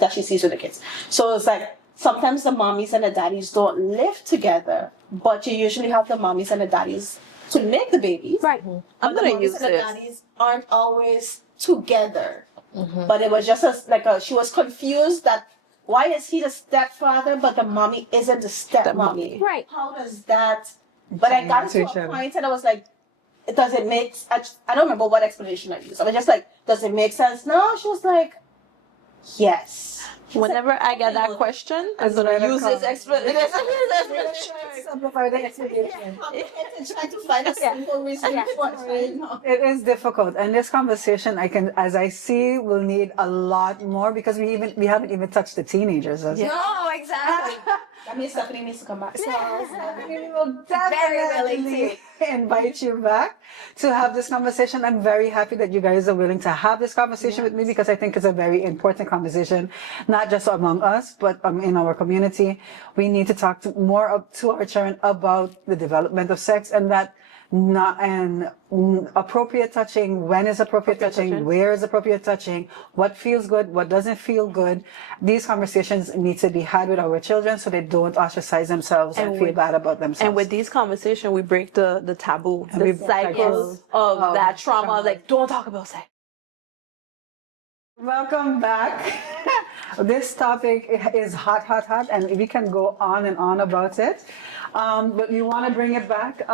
that she sees with the kids. So it's like, sometimes the mommies and the daddies don't live together, but you usually have the mommies and the daddies to make the babies. Right. I'm But the gonna mommies use and the this. daddies aren't always together. But it was just she was confused that why is he the stepfather but the mommy isn't the stepmommy? Right. How does that? But I got to a point and I was like, does it make? I don't remember what explanation I used. I was just like, does it make sense? No. She was like, yes. Whenever I get that question, I'm gonna use this explanation. Simplify the explanation. Trying to find a simple reason for it. It is difficult, and this conversation, as I see, will need a lot more because we haven't even touched the teenagers. As No, exactly. That means Stephanie needs to come back. We will Very willing definitely invite you back to have this conversation. I'm very happy that you guys are willing to have this conversation with me because I think it's a very important conversation, not just among us, but in our community. We need to talk more to our children about the development of sex and that appropriate touching, when is appropriate touching, where is appropriate touching, what feels good, what doesn't feel good. These conversations need to be had with our children so they don't ostracize themselves and feel bad about themselves. And with these conversations, we break the taboo, And the we break cycle of that trauma. Like, don't talk about sex. Welcome back. This topic is hot, and we can go on and on about it. But we want to bring it back.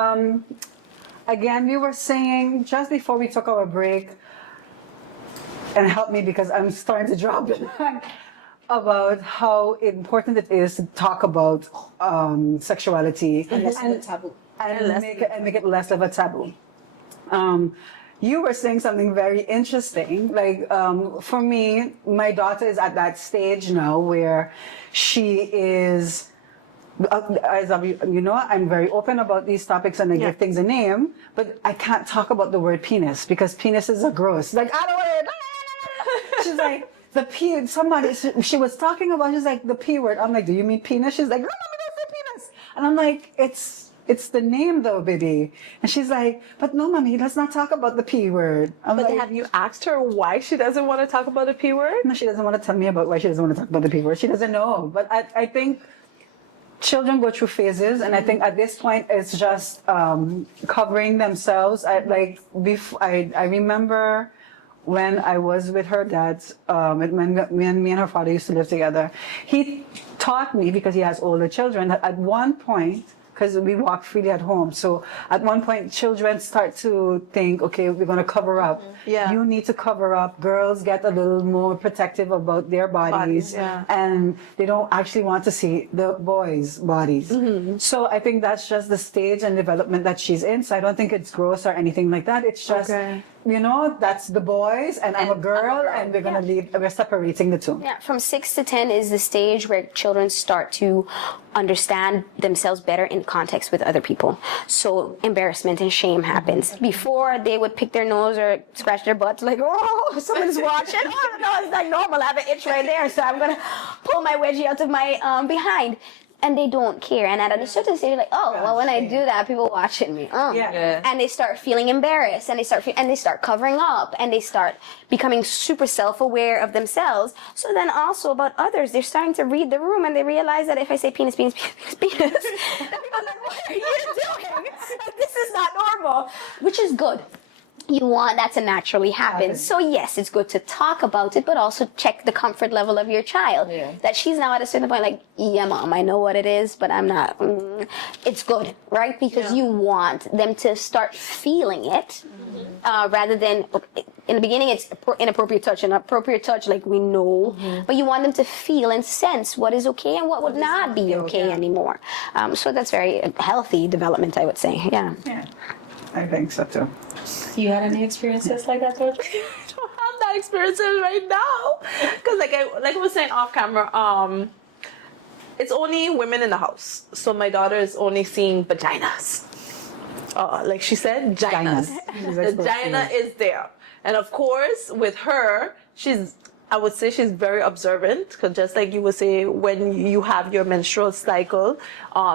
Again, we were saying just before we took our break, and help me because I'm starting to drop it, about how important it is to talk about sexuality And the taboo. and make it less of a taboo. You were saying something very interesting. Like, for me, my daughter is at that stage now where she is, as you know, I'm very open about these topics and I give things a name, but I can't talk about the word penis because penises are gross. Like, I don't want it. She's like, the P, somebody, she was talking about, she's like, the P word. I'm like, do you mean penis? She's like, no, don't say penis. And I'm like, it's the name though, baby. And she's like, but no, mommy, let's not talk about the P word. I'm But like, have you asked her why she doesn't want to talk about the P word? no, she doesn't want to tell me about why she doesn't want to talk about the P word. She doesn't know. But I think children go through phases, and I think at this point it's just covering themselves. I remember when I was with her dad, when me and her father used to live together, he taught me, because he has older children, that at one point, because we walk freely at home, so at one point children start to think, okay, we're going to cover up. Yeah. You need to cover up. Girls get a little more protective about their bodies, and they don't actually want to see the boys' bodies. So I think that's just the stage and development that she's in. So I don't think it's gross or anything like that. It's just that's the boys and I'm a girl and we're gonna we're separating the two. Yeah, from 6 to 10 is the stage where children start to understand themselves better in context with other people. So embarrassment and shame happens. Before, they would pick their nose or scratch their butts like, oh, someone's watching. Oh, no, it's like normal. I have an itch right there, so I'm going to pull my wedgie out of my behind. And they don't care. And at a certain stage, like, oh, well, when I do that, people watching me. And they start feeling embarrassed, and they start covering up, and they start becoming super self-aware of themselves. So then also about others, they're starting to read the room, and they realize that if I say penis, penis, penis, penis, then people are like, what are you doing? This is not normal, which is good. You want that to naturally happen. So yes, it's good to talk about it, but also check the comfort level of your child. That she's now at a certain point like, yeah, mom, I know what it is, but I'm not. It's good, right? Because you want them to start feeling it, rather than, in the beginning, it's inappropriate touch, and appropriate touch, like we know, but you want them to feel and sense what is okay and what would not be okay anymore. So that's very healthy development, I would say. Yeah. I think so too. You had any experiences like that, Georgia? I don't have that experience right now. Because like I was saying off camera, it's only women in the house. So my daughter is only seeing vaginas. Like she said, vaginas. The vagina is there. And of course, with her, I would say she's very observant, because just like you would say, when you have your menstrual cycle,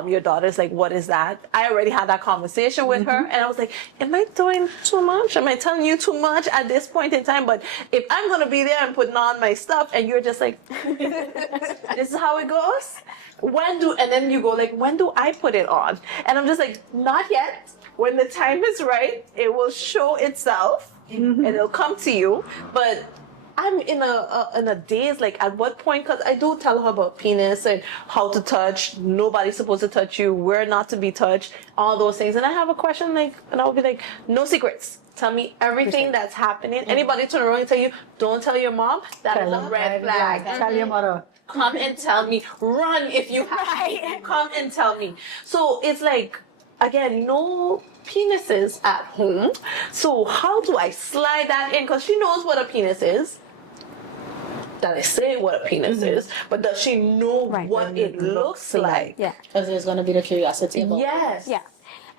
your daughter's like, what is that? I already had that conversation with her, and I was like, am I doing too much? Am I telling you too much at this point in time? But if I'm going to be there and putting on my stuff, and you're just like, this is how it goes? And then you go like, when do I put it on? And I'm just like, not yet. When the time is right, it will show itself, and it'll come to you. But I'm in a daze, like at what point, because I do tell her about penis and how to touch, nobody's supposed to touch you, we're not to be touched, all those things. And I have a question, like, and I'll be like, no secrets. Tell me everything that's happening. Anybody turn around and tell you, don't tell your mom, that is a red flag. Tell your mother. Come and tell me. Run if you have to. Come and tell me. So it's like, again, no penises at home. So how do I slide that in? Because she knows what a penis is. That I say what a penis is, but does she know what it looks like? Yeah. Because there's going to be the curiosity about Yes. Yeah.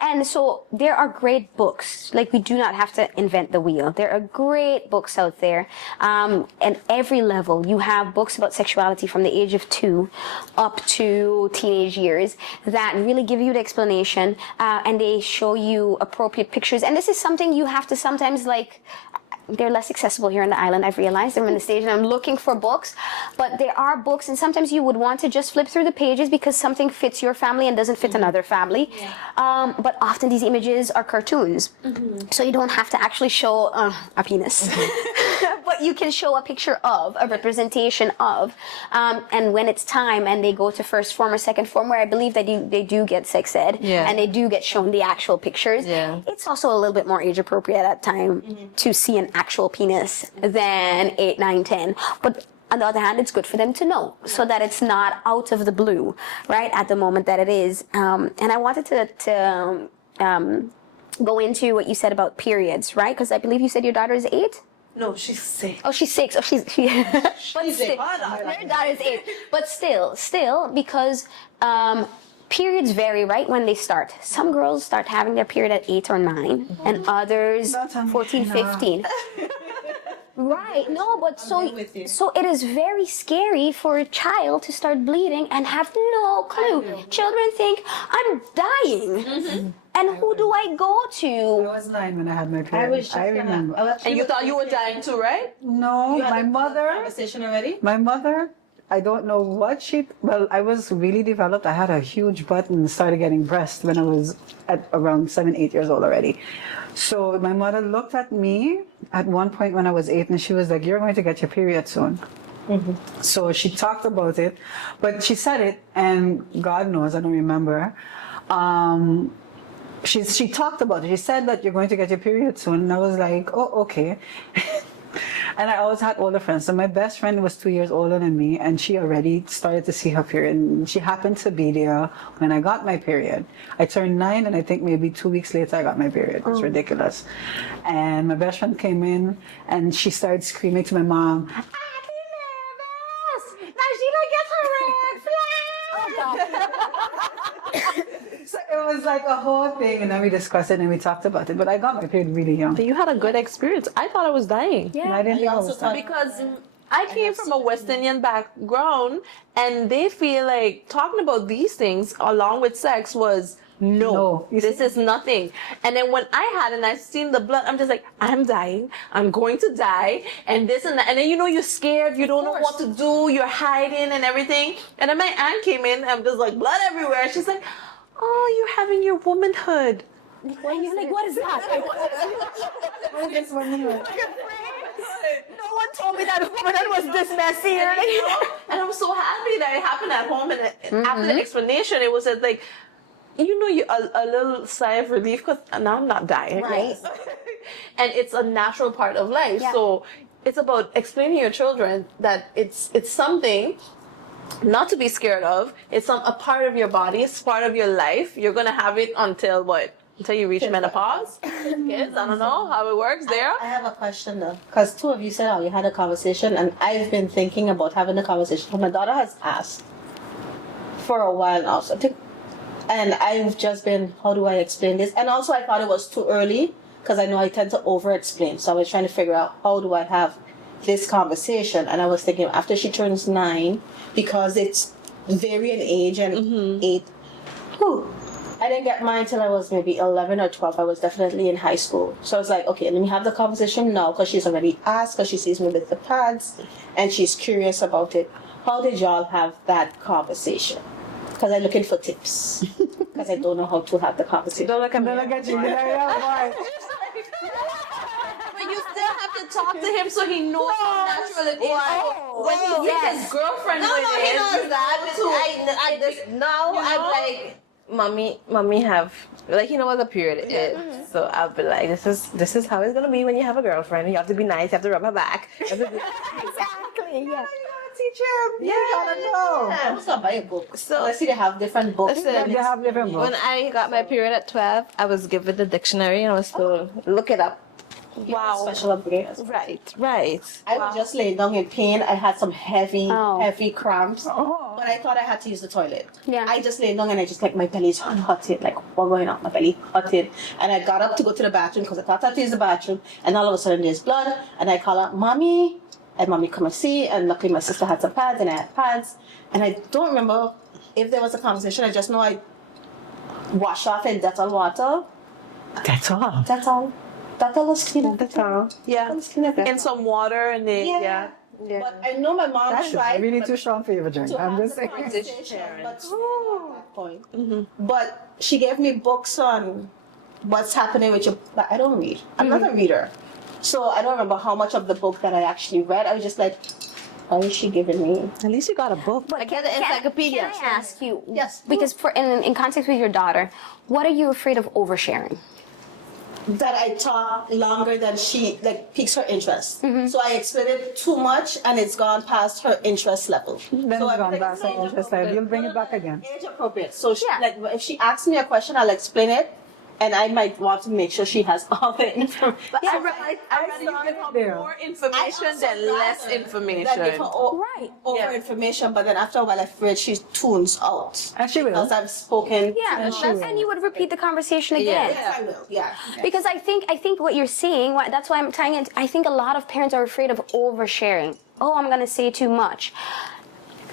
And so there are great books. Like, we do not have to invent the wheel. There are great books out there. At every level, you have books about sexuality from the age of 2 up to teenage years that really give you the explanation, and they show you appropriate pictures. And this is something you have to sometimes, like, they're less accessible here on the island. I've realized I'm in the stage and I'm looking for books, but there are books, and sometimes you would want to just flip through the pages because something fits your family and doesn't fit another family. But often these images are cartoons, so you don't have to actually show a penis, but you can show a picture of, a representation of, and when it's time and they go to first form or second form, where I believe that they do get sex ed, and they do get shown the actual pictures, it's also a little bit more age appropriate at that time to see an actual penis than 8, 9, 10. But on the other hand, it's good for them to know, so that it's not out of the blue, right, at the moment that it is. And I wanted to go into what you said about periods, right? Because I believe you said your daughter is 8? No, she's 6. Oh, she's 6. Oh, but still, your daughter is 8. But still, because periods vary, right, when they start. Some girls start having their period at 8 or 9, and others 14, 15. Right, no, but so it is very scary for a child to start bleeding and have no clue. Children think, I'm dying. And who do I go to? I was 9 when I had my period. I remember. And you thought you were dying too, right? No, my mother. conversation already? My mother, I don't know what I was really developed. I had a huge butt and started getting breast when I was at around 7, 8 years old already. So my mother looked at me at one point when I was 8, and she was like, you're going to get your period soon. So she talked about it, but she said it, and God knows, I don't remember. She talked about it. She said that you're going to get your period soon, and I was like, oh, okay. And I always had older friends. So my best friend was 2 years older than me, and she already started to see her period. And she happened to be there when I got my period. I turned 9, and I think maybe 2 weeks later I got my period. It's ridiculous. And my best friend came in, and she started screaming to my mom, "I've been nervous! Now she don't get her red flag!" So it was like a whole thing, and then we discussed it and we talked about it. But I got my period really young. But you had a good experience. I thought I was dying. And I didn't think I also was thought- that. Because I came from a West Indian background, and they feel like talking about these things along with sex was no, You this is nothing. And then when I had and I seen the blood, I'm just like, I'm dying, I'm going to die, and this and that. And then you're scared, you don't know what to do, you're hiding and everything. And then my aunt came in, and there's like blood everywhere. She's like, oh, you're having your womanhood. And you're like, what is that? No one told me that womanhood was this messy. And I'm so happy that it happened at home. And after the explanation, it was like, a little sigh of relief because now I'm not dying. Right. And it's a natural part of life. Yeah. So it's about explaining to your children that it's something not to be scared of. It's a part of your body. It's part of your life. You're going to have it until what? Until you reach menopause? Kids, I don't know how it works there. I have a question though, because two of you said, you had a conversation, and I've been thinking about having a conversation. So my daughter has asked for a while now, so and I've just been, how do I explain this? And also I thought it was too early, because I know I tend to over-explain. So I was trying to figure out, how do I have this conversation? And I was thinking, after she turns 9, because it's varying age and 8, I didn't get mine till I was maybe 11 or 12. I was definitely in high school. So I was like, okay, let me have the conversation now, because she's already asked, because she sees me with the pads, and she's curious about it. How did y'all have that conversation? Because I'm looking for tips, because I don't know how to have the conversation. Don't look at you. Yeah, boy. But you still have to talk to him so he knows how natural it is. When he takes his girlfriend with he it, knows that. I just now I'm like, mommy have like you know what the period is. So I'll be like, this is how it's gonna be when you have a girlfriend. You have to be nice. You have to rub her back. You have to do- Exactly, yeah. Teach him. You gotta know. I was gonna buy a book. So- I see they have different books. Listen, They have different books. when I got my period at 12, I was given the dictionary and I was told, look it up. Wow. Special upgrade. Right. I was just laying down in pain. I had some heavy cramps. Oh. But I thought I had to use the toilet. Yeah. I just laid down and I just like, my belly's hotted. Like, what going on? My belly hotted. And I got up to go to the bathroom because I thought I had to use the bathroom. And all of a sudden there's blood. And I call out, Mommy. And Mommy come and see. And luckily my sister had some pads and I had pads. And I don't remember if there was a conversation. I just know I wash off in Dettol water. That's all. Dettol is clean up. yeah, Dettol is clean up. in some water and they, yeah. But I know my mom That's tried. really but too strong for you, Virginia. to I'm have just the saying. conversation, but at that point. But she gave me books on what's happening with your. But I don't read. I'm not a reader, so I don't remember how much of the book that I actually read. I was just like, how is she giving me? At least you got a book. I get the encyclopedia. Can I ask you? Yes. Because in context with your daughter, what are you afraid of oversharing? That I talk longer than she piques her interest. So I explain it too much, and it's gone past her interest level. Then so it's I'm gone like, past her age interest level. appropriate. You'll bring No, it back no, again. Age appropriate. So she, Yeah. if she asks me a question, I'll explain it, and I might want to make sure she has all the information. I rather give her there. more information than less information. Right. Over information, but then after a while, I'm afraid she tunes out. And she will. Because I've spoken. Yeah, and you would repeat the conversation again. Yes, I will. Yeah. Because I think what you're seeing, that's why I'm tying it. I think a lot of parents are afraid of oversharing. Oh, I'm gonna say too much.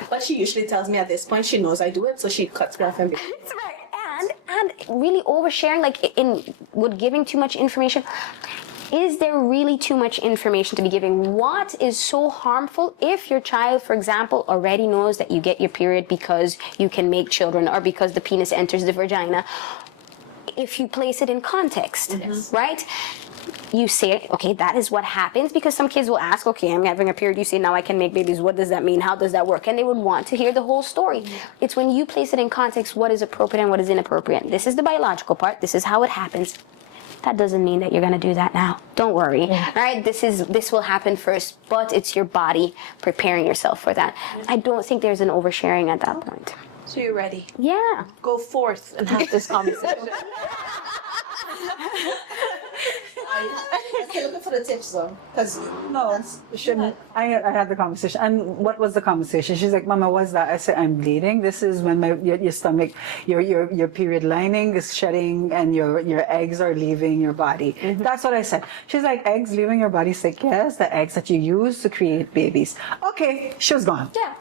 But she usually tells me at this point she knows I do it, so she cuts me off and. That's right. And really oversharing, like with giving too much information. Is there really too much information to be giving? What is so harmful if your child, for example, already knows that you get your period because you can make children or because the penis enters the vagina? If you place it in context, right? You say, okay, that is what happens, because some kids will ask, okay, I'm having a period. You say, now I can make babies. What does that mean? How does that work? And they would want to hear the whole story. It's when you place it in context, what is appropriate and what is inappropriate. This is the biological part. This is how it happens. that doesn't mean that you're going to do that now. Don't worry. Right? This will happen first, but it's your body preparing yourself for that. I don't think there's an oversharing at that point. So you're ready. Yeah. Go forth and have this conversation. I'm still looking for the tips though, because No, shouldn't. I had the conversation. And what was the conversation? She's like, Mama, what's that? I said, I'm bleeding. This is when your stomach, your period lining is shedding and your eggs are leaving your body. That's what I said. She's like, eggs leaving your body? She's like, yes, the eggs that you use to create babies. Okay, she was gone. Yeah.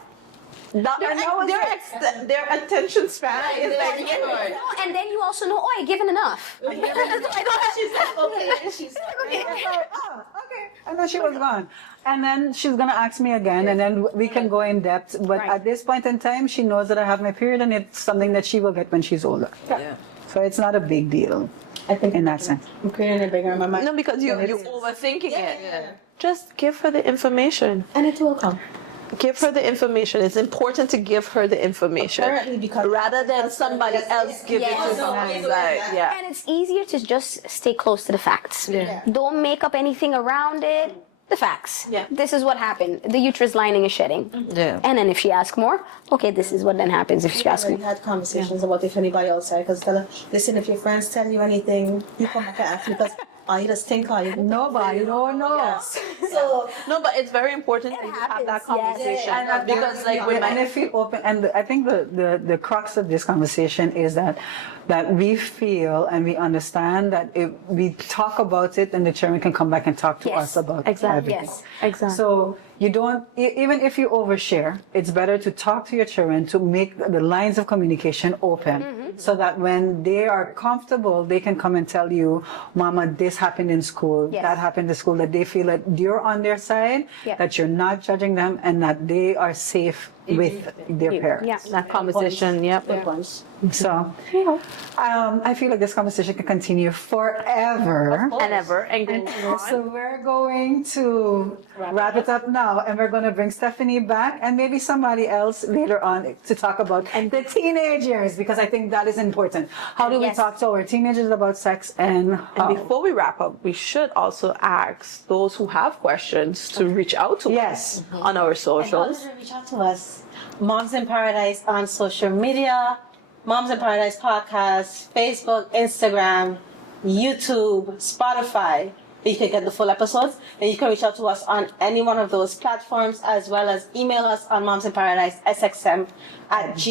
Their attention span is like short. And then you also know, oh, I've given enough. she's like, okay, she's like, Oh, okay. And then she was gone. And then she's gonna ask me again, and then we can go in depth. But at this point in time, she knows that I have my period, and it's something that she will get when she's older. Yeah. So it's not a big deal. I think in that sense. I'm creating it bigger in my mind. No, because you're overthinking it. Just give her the information. And it will come. Give her the information. It's important to give her the information Apparently, because rather than somebody else give it to Yes. someone. Yeah. And it's easier to just stay close to the facts. Yeah. Don't make up anything around it. The facts. Yeah. This is what happened. The uterus lining is shedding. Yeah. And then if she asks more, okay, this is what then happens if she asks already more. had conversations about if anybody outside, because tell her, listen, if your friends tell you anything, you come back and ask me, because I just think I Nobody, no, no. So No, but it's very important that you have that happens, yes. conversation because, like, with And my if we open, and I think the crux of this conversation is that we feel and we understand that if we talk about it, then the children can come back and talk to Yes. us about Exactly. everything. Yes. exactly. So you don't, even if you overshare, it's better to talk to your children to make the lines of communication open so that when they are comfortable, they can come and tell you, Mama, this happened in school, Yes. that happened in school, that they feel that you're on their side, Yeah. that you're not judging them, and that they are safe with their parents. Yeah. that conversation, yep. good ones. So I feel like this conversation can continue forever. And ever and go on. So we're going to wrap it up now, and we're going to bring Stephanie back and maybe somebody else later on to talk about the teenagers, because I think that is important. How do we Yes. talk to our teenagers about sex and how? And before we wrap up, we should also ask those who have questions to reach out to Yes. us on our And how socials. did you reach out to us? Moms in Paradise on social media, Moms in Paradise podcast, Facebook, Instagram, YouTube, Spotify. You can get the full episodes, and you can reach out to us on any one of those platforms, as well as email us on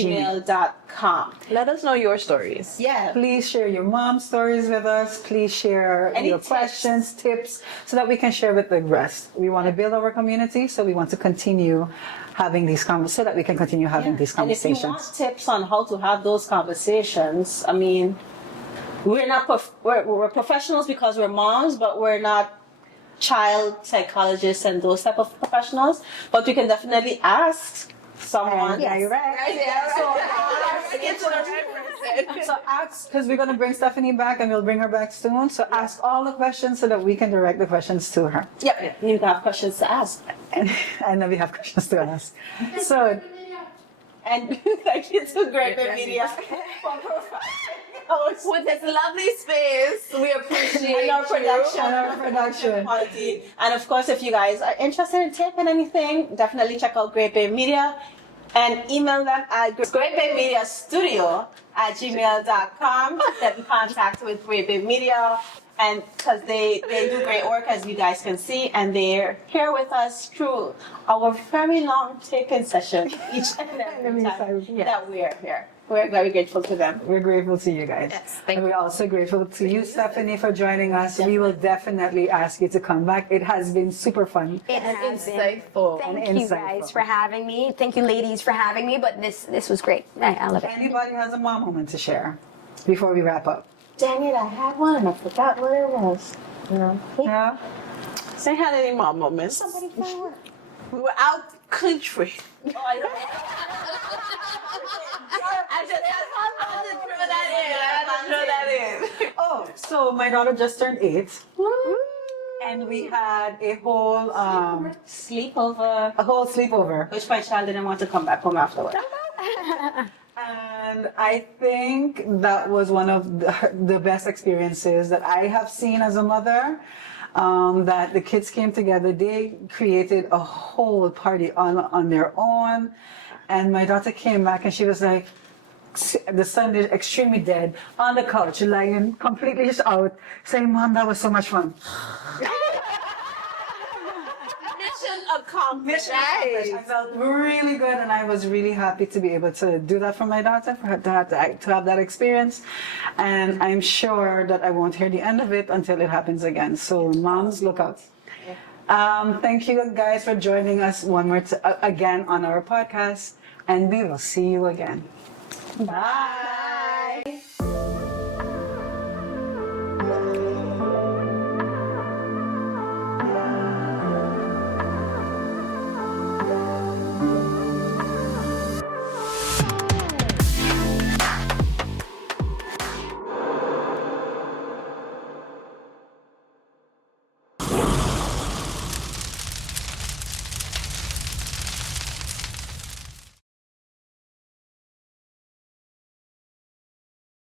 momsinparadisesxm@gmail.com. Let us know your stories. Yeah. Please share your mom stories with us. Please share Any your tips? questions, tips, so that we can share with the rest. We want to build our community, so we want to continue having these so that we can continue having these And if you conversations. want tips on how to have those conversations, I mean, we're not we're professionals because we're moms, but we're not child psychologists and those type of professionals. But we can definitely ask someone. And direct. So ask, because we're going to bring Stephanie back and we'll bring her back soon. So ask all the questions so that we can direct the questions to her. Yeah, you can have questions to ask. And then we have questions to ask. So And thank you to Great Bay Media for providing us With this lovely space, we appreciate and our production, And our production. quality. And of course, if you guys are interested in tip and anything, definitely check out Great Bay Media and email them at greatbaymediastudio@gmail.com to get in contact with Great Bay Media. And because they do great work, as you guys can see, and they're here with us through our very long taping session each and every time that we're here. We're very grateful to them. we're grateful to you guys. And we're also grateful to you, Stephanie, for joining us. We will definitely ask you to come back. It has been super fun. It has been. insightful. Thank and you insightful. guys for having me. Thank you ladies for having me. But this was great. I love it. Anybody has a mom moment to share before we wrap up? Dang it, I had one and I forgot what it was. Yeah? They had any mom moments. We were out country. I just had to throw that in. Oh, so my daughter just turned 8. And we had a whole Sleepover, sleepover. which my child didn't want to come back home afterwards. And And I think that was one of the best experiences that I have seen as a mother. That the kids came together, they created a whole party on their own. And my daughter came back and she was like, the son is extremely dead on the couch, lying completely just out, saying, "Mom, that was so much fun." Mission accomplished. I felt really good, and I was really happy to be able to do that for my daughter, for her to have that experience. And I'm sure that I won't hear the end of it until it happens again. So, moms, look out. Thank you guys for joining us one more again on our podcast, and we will see you again. Bye.